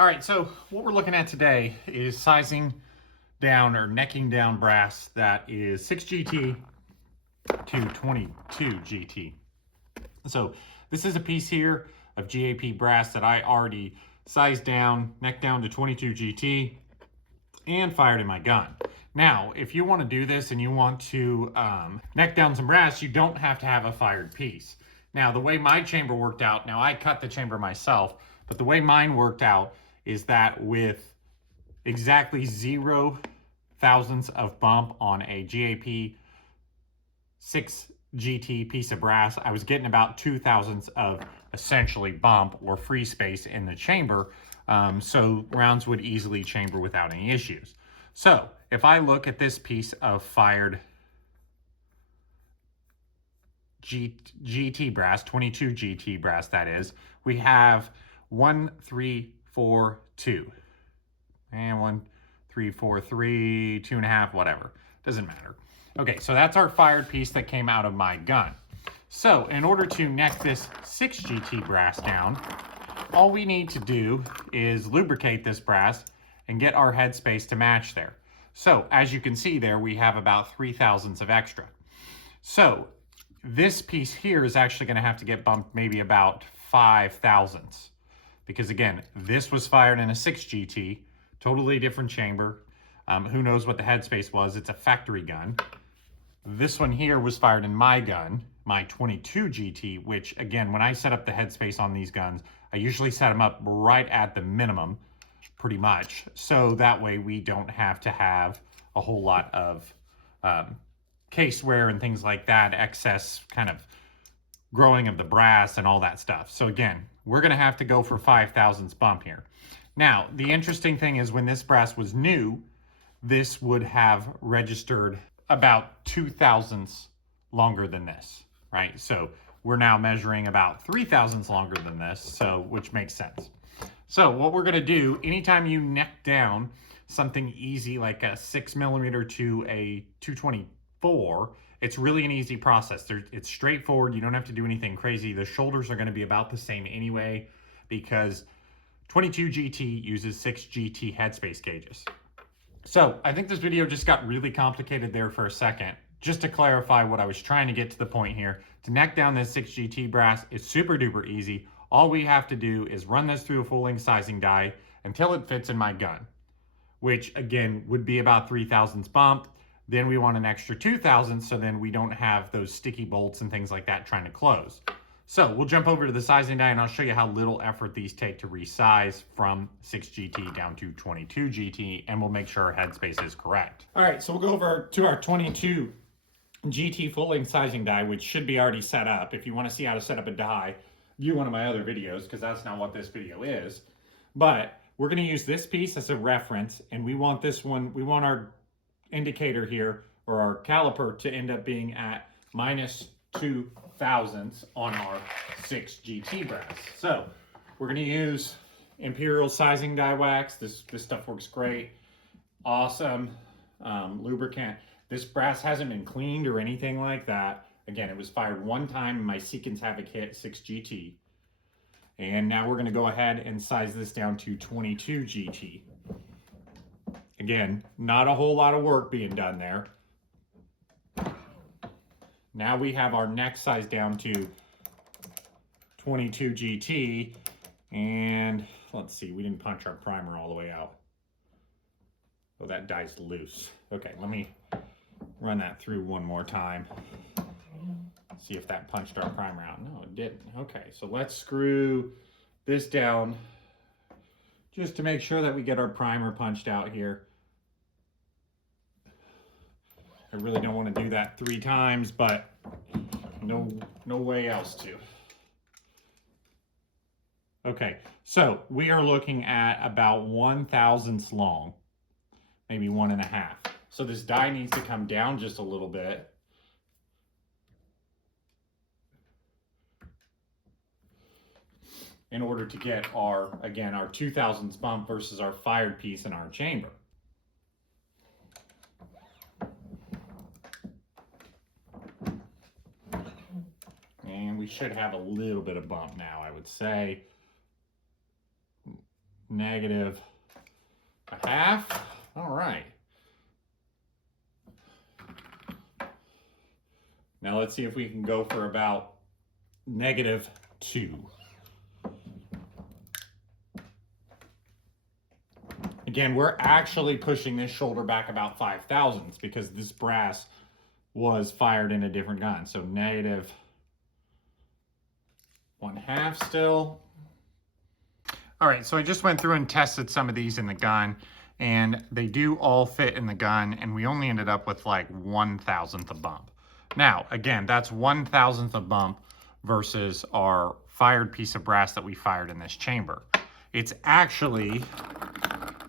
All right, so what we're looking at today is sizing down or necking down brass that is 6 GT to 22 GT. So this is a piece here of GAP brass that I already sized down, necked down to 22 GT, and fired in my gun. Now, if you want to do this and you want to neck down some brass, you don't have to have a fired piece. Now, the way my chamber worked out, now I cut the chamber myself, but the way mine worked out is that with exactly 0 thousandths of bump on a GAP 6 GT piece of brass, I was getting about 2 thousandths of essentially bump or free space in the chamber, so rounds would easily chamber without any issues. So if I look at this piece of fired GT brass, 22 GT brass that is, we have 1, 3, 4, 2. And 1, 3, 4, 3, 2.5, whatever. Doesn't matter. Okay, so that's our fired piece that came out of my gun. So in order to neck this 6 GT brass down, all we need to do is lubricate this brass and get our headspace to match there. So as you can see there, we have about 3 thousandths of extra. So this piece here is actually going to have to get bumped maybe about 5 thousandths. Because again, this was fired in a 6 GT, totally different chamber. Who knows what the headspace was? It's a factory gun. This one here was fired in my gun, my 22 GT, which again, when I set up the headspace on these guns, I usually set them up right at the minimum, pretty much. So that way we don't have to have a whole lot of case wear and things like that, excess kind of growing of the brass and all that stuff. So again, we're gonna have to go for 5 thousandths bump here. Now, the interesting thing is when this brass was new, this would have registered about 2 thousandths longer than this, right? So we're now measuring about 3 thousandths longer than this, so which makes sense. So what we're gonna do, anytime you neck down something easy like a 6mm to a 224, it's really an easy process. It's straightforward. You don't have to do anything crazy. The shoulders are gonna be about the same anyway because 22 GT uses 6 GT headspace gauges. So I think this video just got really complicated there for a second. Just to clarify what I was trying to get to the point here, to neck down this 6 GT brass is super duper easy. All we have to do is run this through a full length sizing die until it fits in my gun, which again would be about 3 thousandths bump. Then we want an extra 2 thousandths so then we don't have those sticky bolts and things like that trying to close. So we'll jump over to the sizing die and I'll show you how little effort these take to resize from 6 GT down to 22 GT, and we'll make sure our headspace is correct. All right, so we'll go over to our 22 GT full length sizing die, which should be already set up. If you want to see how to set up a die, view one of my other videos because that's not what this video is. But we're going to use this piece as a reference, and we want this one, we want our indicator here or our caliper to end up being at -2 thousandths on our 6 GT brass. So we're going to use Imperial sizing die wax. This stuff works great. Awesome lubricant. This brass hasn't been cleaned or anything like that. Again, it was fired one time in my Seekins Havoc Hit 6 GT. And now we're going to go ahead and size this down to 22 GT. Again, not a whole lot of work being done there. Now we have our neck size down to 22 GT, and let's see, we didn't punch our primer all the way out. Oh, that die's loose. Okay, let me run that through one more time. See if that punched our primer out. No, it didn't. Okay, so let's screw this down just to make sure that we get our primer punched out here. I really don't want to do that 3 times, but no way else to. Okay, so we are looking at about 1 thousandths long, maybe 1.5. So this die needs to come down just a little bit. In order to get our, again, our 2 thousandths bump versus our fired piece in our chamber. And we should have a little bit of bump now, I would say. negative a half. All right. Now let's see if we can go for about negative 2. Again, we're actually pushing this shoulder back about 5 thousandths because this brass was fired in a different gun. So negative 1/2 still. All right, so I just went through and tested some of these in the gun, and they do all fit in the gun, and we only ended up with like 1/1000th a bump. Now, again, that's 1/1000th a bump versus our fired piece of brass that we fired in this chamber. It's actually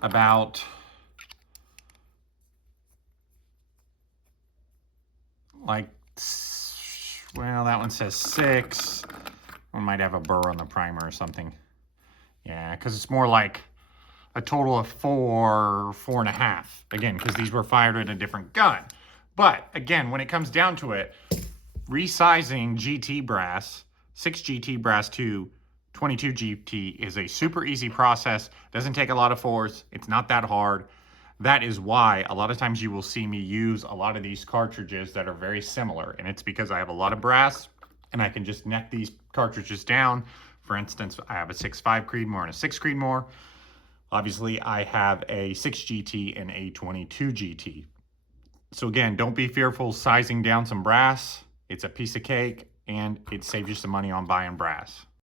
about like, well, that one says 6. One might have a burr on the primer or something. Yeah, because it's more like a total of 4, 4.5. Again, because these were fired in a different gun. But again, when it comes down to it, resizing GT brass, 6 GT brass to 22 GT is a super easy process. Doesn't take a lot of force. It's not that hard. That is why a lot of times you will see me use a lot of these cartridges that are very similar. And it's because I have a lot of brass and I can just neck these cartridges down. For instance, I have a 6.5 Creedmoor and a 6 Creedmoor. Obviously, I have a 6 GT and a 22 GT. So again, don't be fearful sizing down some brass. It's a piece of cake and it saves you some money on buying brass.